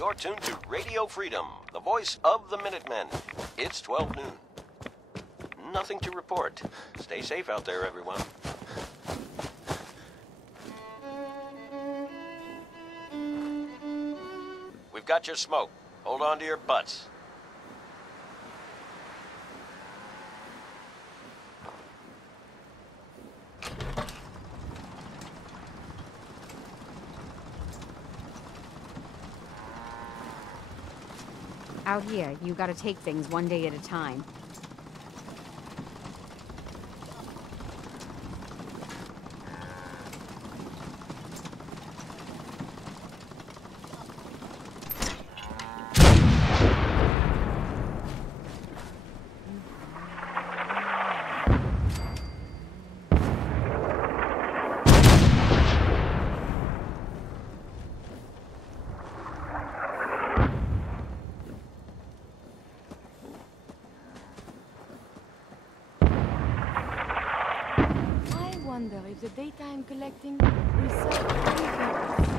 You're tuned to Radio Freedom, the voice of the Minutemen. It's 12 noon. Nothing to report. Stay safe out there, everyone. We've got your smoke. Hold on to your butts. Out here, you gotta take things one day at a time. If the data I'm collecting will serve any purpose.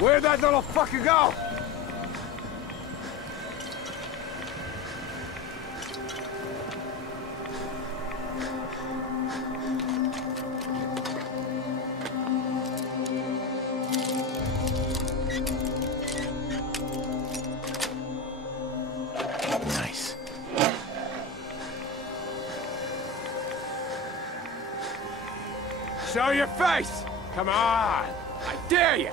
Where'd that little fucker go? Nice. Show your face! Come on! I dare you!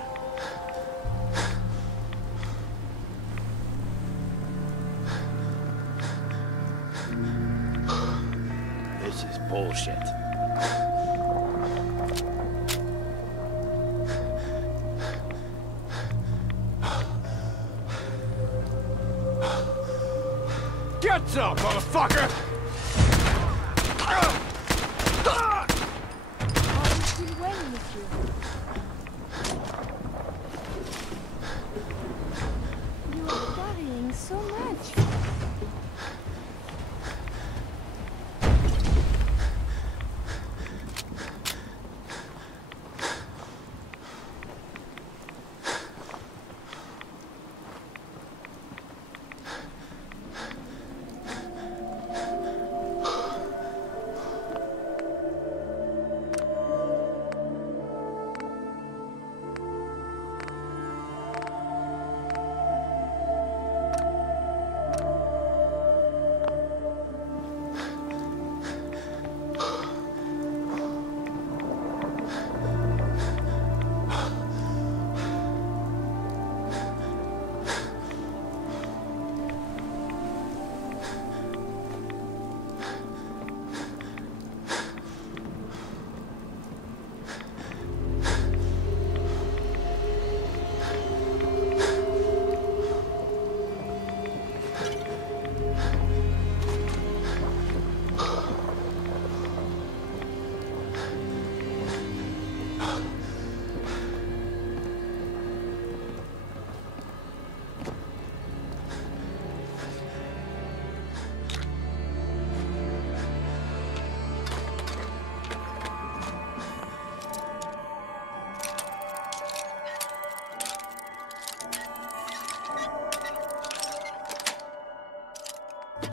This is bullshit. Get some, motherfucker! Still well, monsieur. You are carrying so much.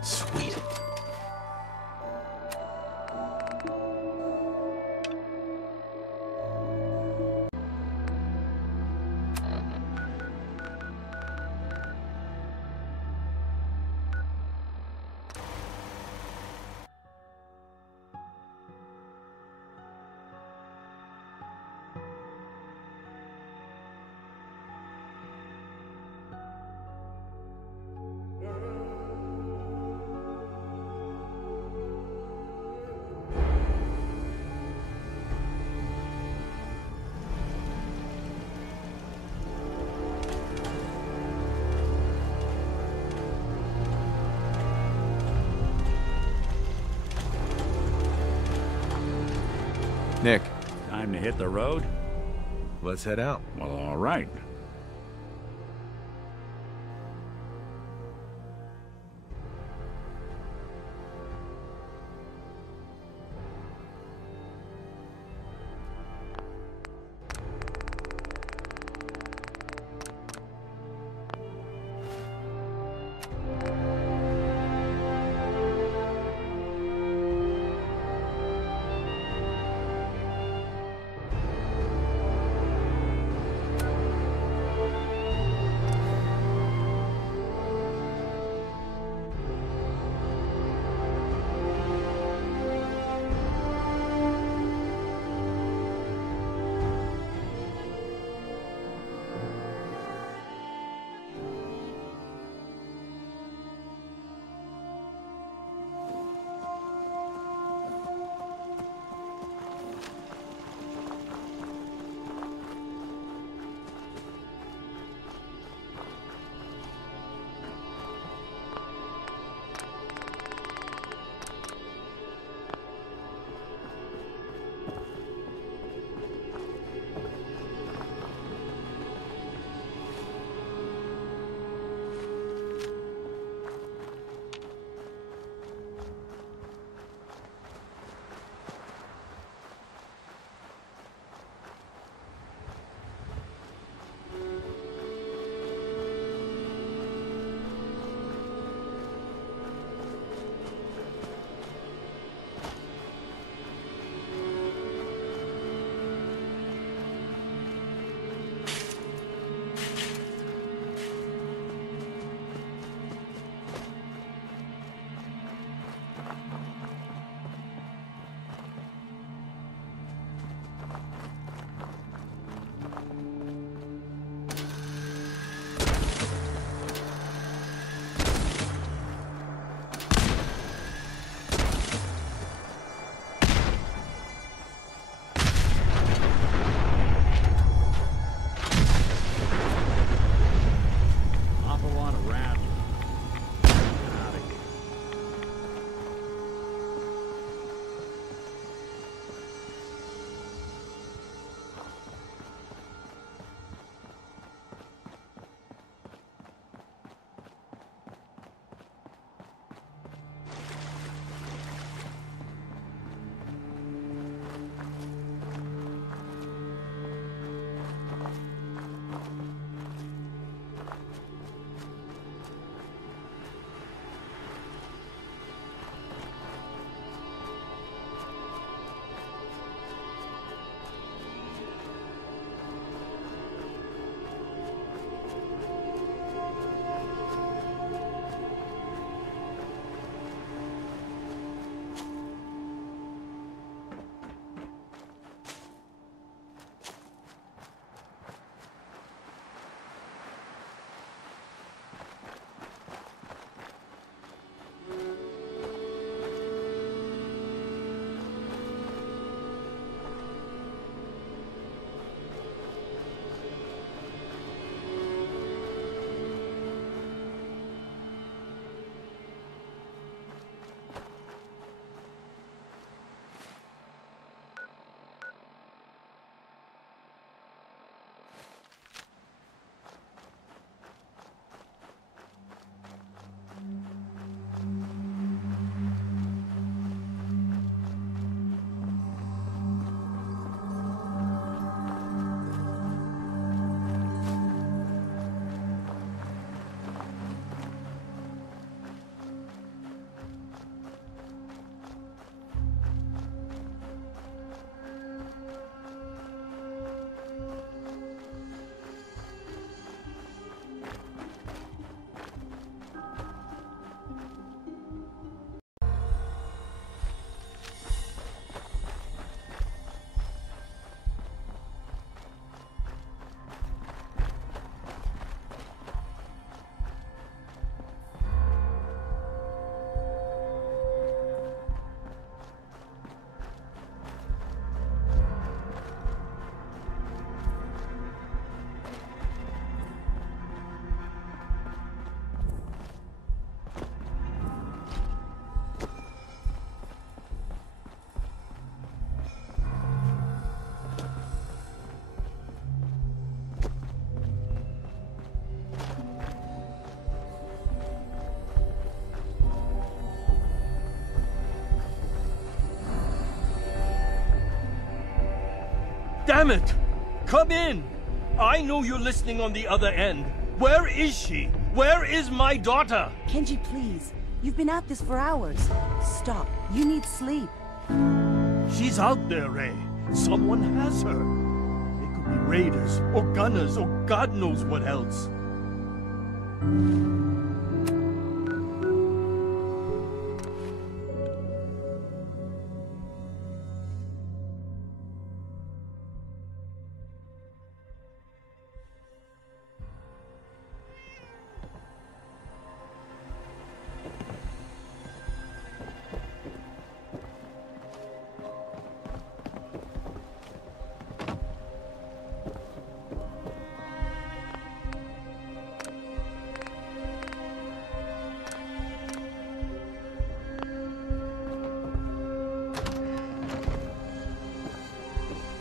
Sweet. Nick, Time to hit the road? let's head out. Well, all right. Damn it! Come in! I know you're listening on the other end. Where is she? Where is my daughter? Kenji, please. You've been at this for hours. Stop. You need sleep. She's out there, Ray. Someone has her. They could be raiders, or gunners, or God knows what else.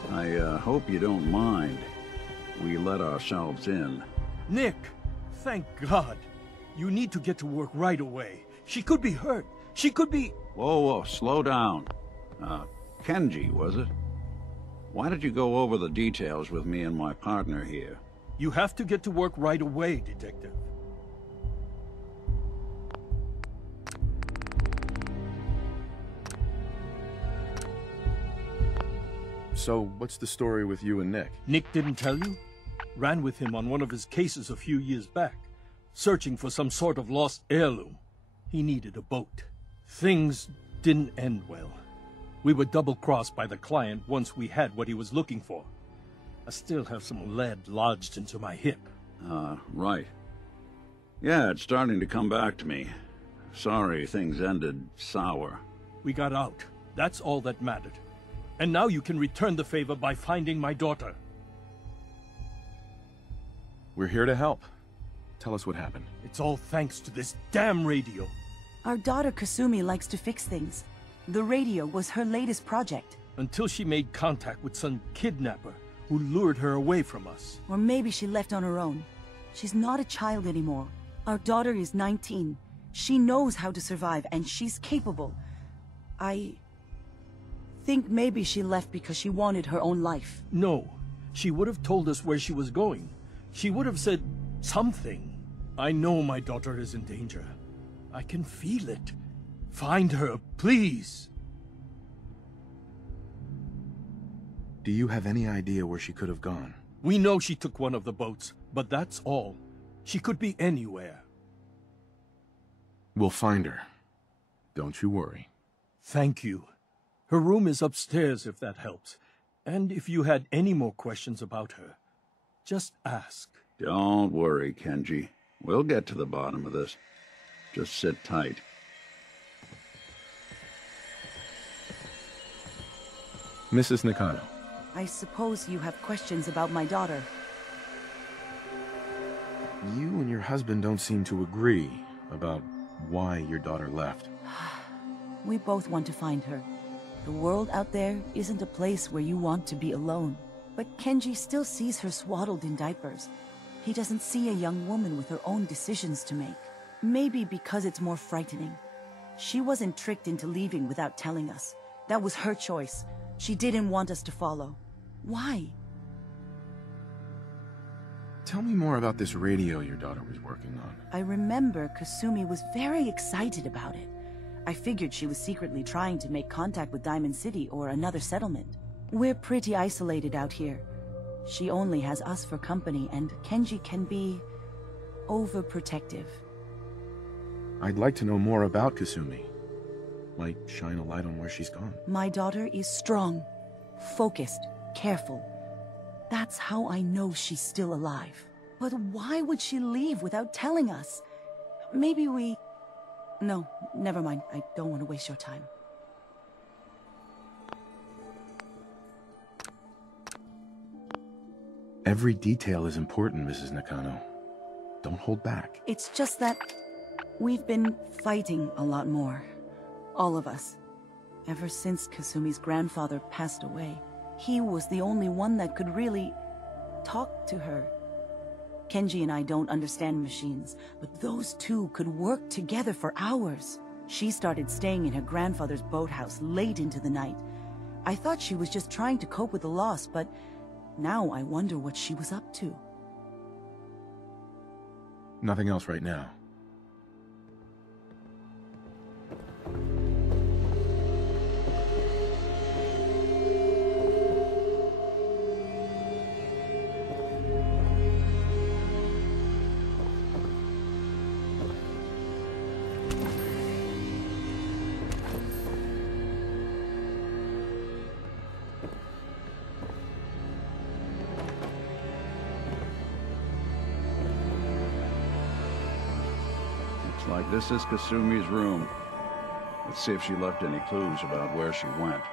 I hope you don't mind. We let ourselves in. Nick, thank God. You need to get to work right away. She could be hurt. She could be... Whoa, slow down. Kenji, was it? Why did you go over the details with me and my partner here? You have to get to work right away, Detective. So, what's the story with you and Nick? Nick didn't tell you? Ran with him on one of his cases a few years back, searching for some sort of lost heirloom. He needed a boat. Things didn't end well. We were double-crossed by the client once we had what he was looking for. I still have some lead lodged into my hip. Right. Yeah, it's starting to come back to me. Sorry things ended sour. We got out. That's all that mattered. And now you can return the favor by finding my daughter. We're here to help. Tell us what happened. It's all thanks to this damn radio. Our daughter Kasumi likes to fix things. The radio was her latest project. Until she made contact with some kidnapper who lured her away from us. Or maybe she left on her own. She's not a child anymore. Our daughter is 19. She knows how to survive, and she's capable. I think maybe she left because she wanted her own life. No. She would have told us where she was going. She would have said something. I know my daughter is in danger. I can feel it. Find her, please. Do you have any idea where she could have gone? We know she took one of the boats, but that's all. She could be anywhere. We'll find her. Don't you worry. Thank you. Her room is upstairs, if that helps. And if you had any more questions about her, just ask. Don't worry, Kenji. We'll get to the bottom of this. Just sit tight. Mrs. Nakano. I suppose you have questions about my daughter. You and your husband don't seem to agree about why your daughter left. We both want to find her. The world out there isn't a place where you want to be alone. But Kenji still sees her swaddled in diapers. He doesn't see a young woman with her own decisions to make. Maybe because it's more frightening. She wasn't tricked into leaving without telling us. That was her choice. She didn't want us to follow. Why? Tell me more about this radio your daughter was working on. I remember Kasumi was very excited about it. I figured she was secretly trying to make contact with Diamond City or another settlement. We're pretty isolated out here. She only has us for company, and Kenji can be overprotective. I'd like to know more about Kasumi. Might shine a light on where she's gone. My daughter is strong, focused, careful. That's how I know she's still alive. But why would she leave without telling us? Maybe we... No, never mind. I don't want to waste your time. Every detail is important, Mrs. Nakano. Don't hold back. It's just that we've been fighting a lot more. All of us. Ever since Kasumi's grandfather passed away. He was the only one that could really talk to her. Kenji and I don't understand machines, but those two could work together for hours. She started staying in her grandfather's boathouse late into the night. I thought she was just trying to cope with the loss, but Now I wonder what she was up to. Nothing else right now. Like this is Kasumi's room. Let's see if she left any clues about where she went.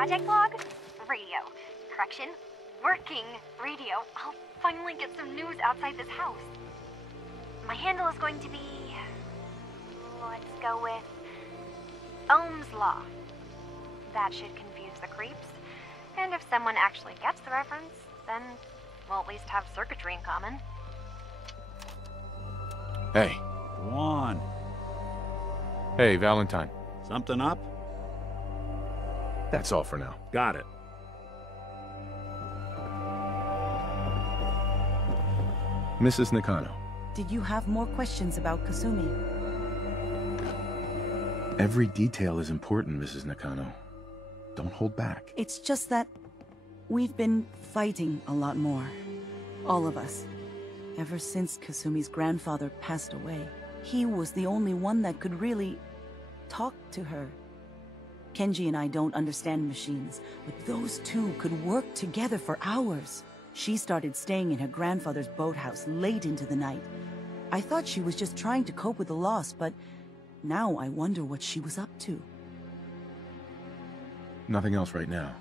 Project log? Radio. Correction. Working radio. I'll finally get some news outside this house. My handle is going to be... let's go with... Ohm's Law. That should confuse the creeps. And if someone actually gets the reference, then we'll at least have circuitry in common. Hey. Go on. Hey, Valentine. Something up? That's all for now. Got it. Mrs. Nakano. Did you have more questions about Kasumi? Every detail is important, Mrs. Nakano. Don't hold back. It's just that we've been fighting a lot more. All of us. Ever since Kasumi's grandfather passed away. He was the only one that could really talk to her. Kenji and I don't understand machines, but those two could work together for hours. She started staying in her grandfather's boathouse late into the night. I thought she was just trying to cope with the loss, but now I wonder what she was up to. Nothing else right now.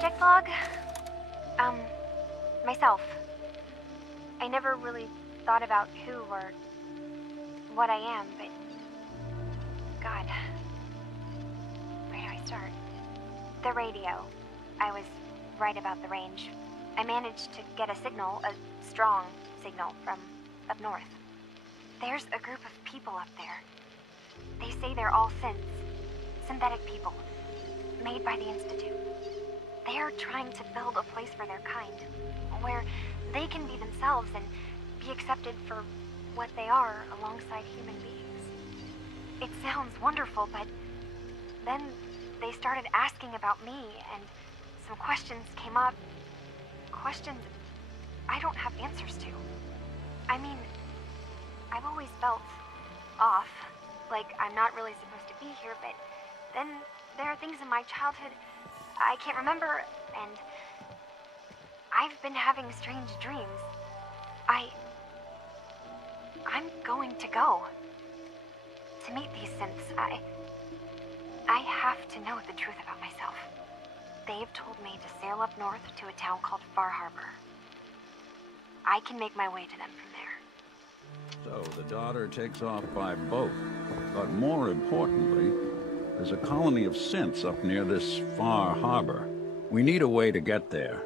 Project log? Myself. I never really thought about who or what I am, but... God. Where do I start? The radio. I was right about the range. I managed to get a signal, a strong signal, from up north. There's a group of people up there. They say they're all synths. Synthetic people. Made by the Institute. They're trying to build a place for their kind, where they can be themselves and be accepted for what they are alongside human beings. It sounds wonderful, but then they started asking about me, and some questions came up. Questions I don't have answers to. I mean, I've always felt off, like I'm not really supposed to be here, but then there are things in my childhood I can't remember, and I've been having strange dreams. I'm going to go to meet these synths. I have to know the truth about myself. They've told me to sail up north to a town called Far Harbor. I can make my way to them from there. So the daughter takes off by boat. But more importantly, there's a colony of synths up near this Far Harbor. We need a way to get there.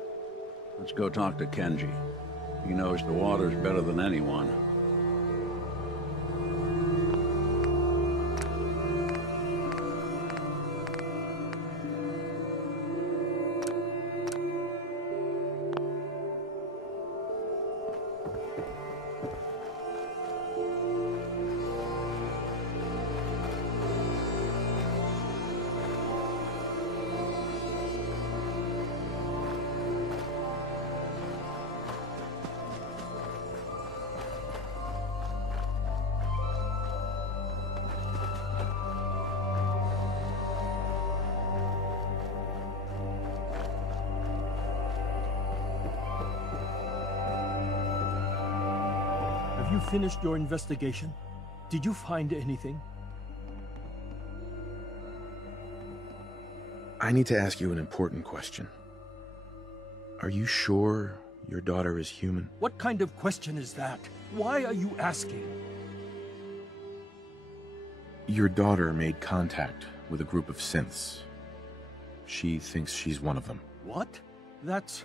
Let's go talk to Kenji. He knows the waters better than anyone. Have you finished your investigation? Did you find anything? I need to ask you an important question. Are you sure your daughter is human? What kind of question is that? Why are you asking? Your daughter made contact with a group of synths. She thinks she's one of them. What? That's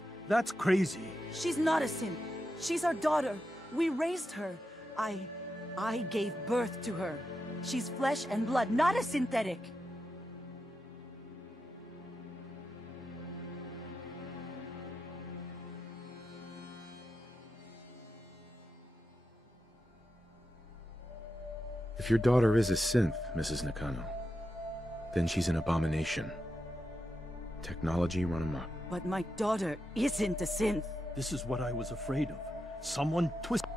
crazy. She's not a synth. She's our daughter. We raised her. I gave birth to her. She's flesh and blood, not a synthetic. If your daughter is a synth, Mrs. Nakano, then she's an abomination. Technology run amok. But my daughter isn't a synth. This is what I was afraid of. Someone twisted.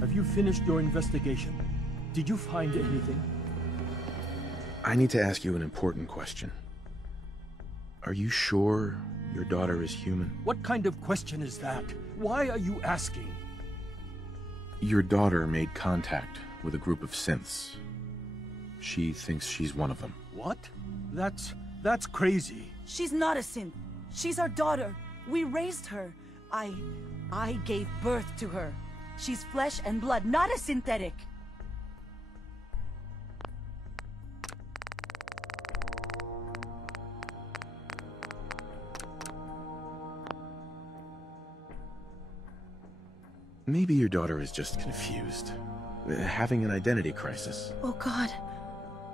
Have you finished your investigation? Did you find anything? I need to ask you an important question. Are you sure your daughter is human? What kind of question is that? Why are you asking? Your daughter made contact with a group of synths. She thinks she's one of them. What? That's crazy. She's not a synth. She's our daughter. We raised her. I gave birth to her. She's flesh and blood, not a synthetic. Maybe your daughter is just confused. Having an identity crisis. Oh God.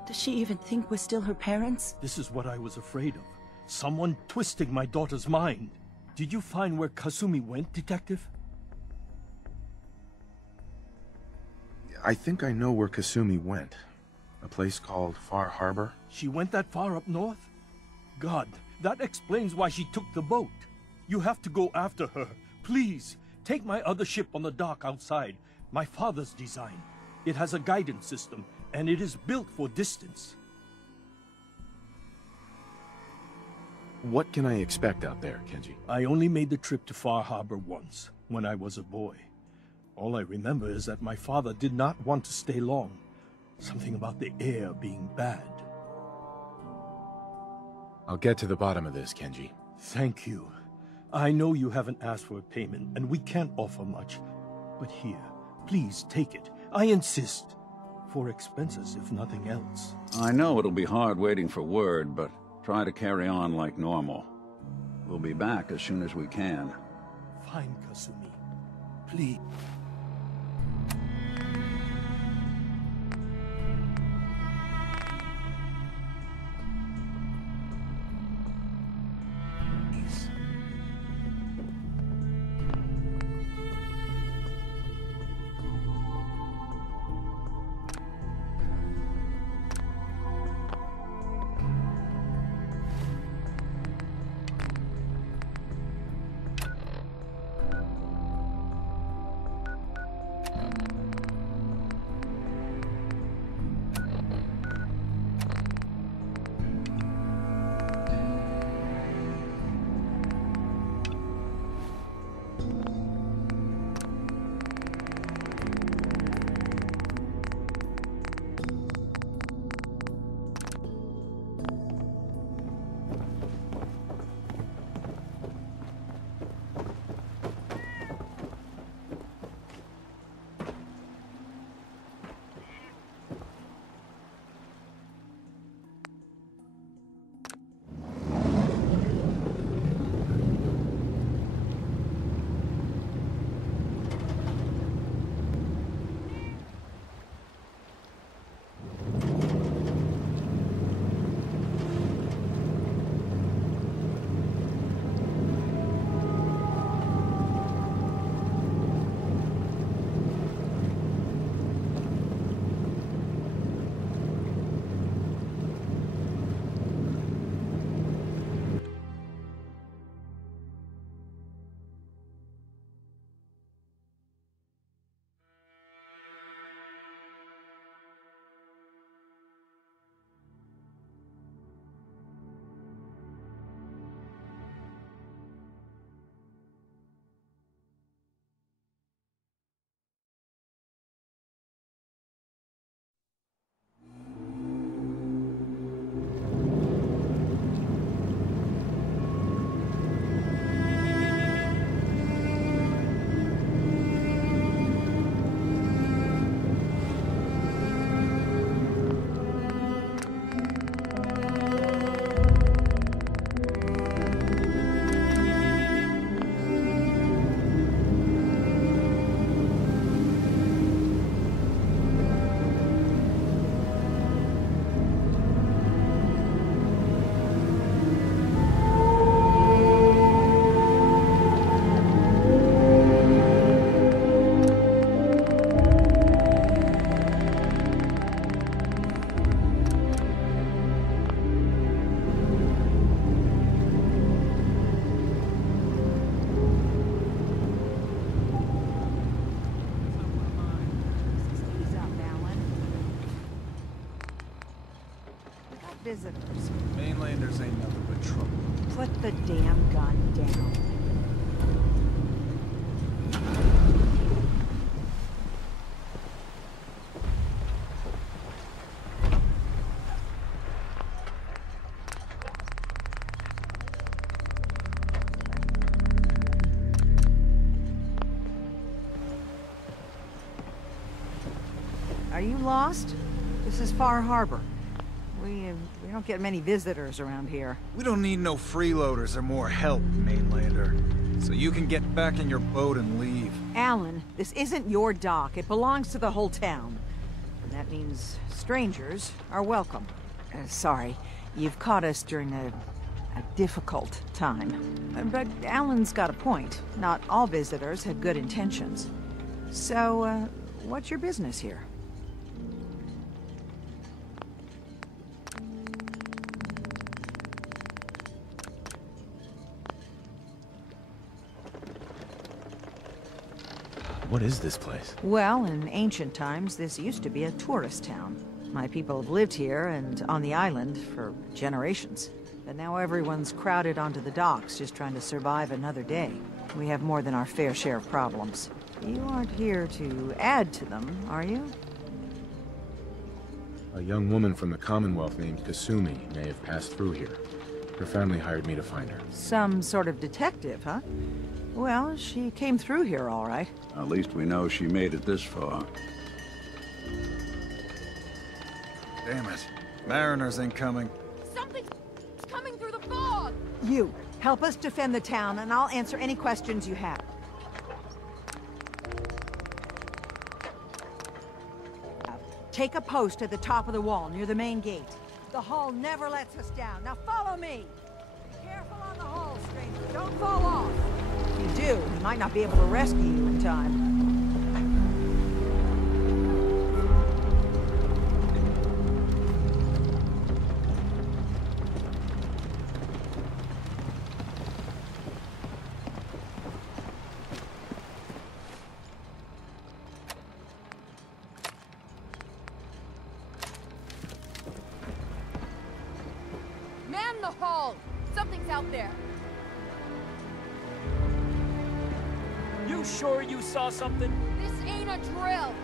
Does she even think we're still her parents? This is what I was afraid of. Someone twisting my daughter's mind. Did you find where Kasumi went, Detective? I think I know where Kasumi went. A place called Far Harbor. She went that far up north? God, that explains why she took the boat. You have to go after her. Please, take my other ship on the dock outside. My father's design. It has a guidance system, and it is built for distance. What can I expect out there, Kenji? I only made the trip to Far Harbor once, when I was a boy. All I remember is that my father did not want to stay long. Something about the air being bad. I'll get to the bottom of this, Kenji. Thank you. I know you haven't asked for a payment, and we can't offer much. But here, please take it. I insist. For expenses, if nothing else. I know it'll be hard waiting for word, but try to carry on like normal. We'll be back as soon as we can. Fine, Kasumi. Please. Visitors. Mainlanders ain't nothing but trouble. Put the damn gun down. Are you lost? This is Far Harbor. We don't get many visitors around here. We don't need no freeloaders or more help, Mainlander. So you can get back in your boat and leave. Alan, this isn't your dock. It belongs to the whole town. And that means strangers are welcome. Sorry, you've caught us during a difficult time. But Alan's got a point. Not all visitors had good intentions. So, what's your business here? What is this place? Well, in ancient times, this used to be a tourist town. My people have lived here and on the island for generations. But now everyone's crowded onto the docks, just trying to survive another day. We have more than our fair share of problems. You aren't here to add to them, are you? A young woman from the Commonwealth named Kasumi may have passed through here. Her family hired me to find her. Some sort of detective, huh? Well, she came through here all right. At least we know she made it this far. Damn it. Mariners incoming. Something's coming through the fog! You, help us defend the town, and I'll answer any questions you have. Take a post at the top of the wall, near the main gate. The hull never lets us down. Now follow me! Be careful on the hull, stranger. Don't fall off! If you do, we might not be able to rescue you in time. Man the hull! Something's out there. You sure you saw something? This ain't a drill.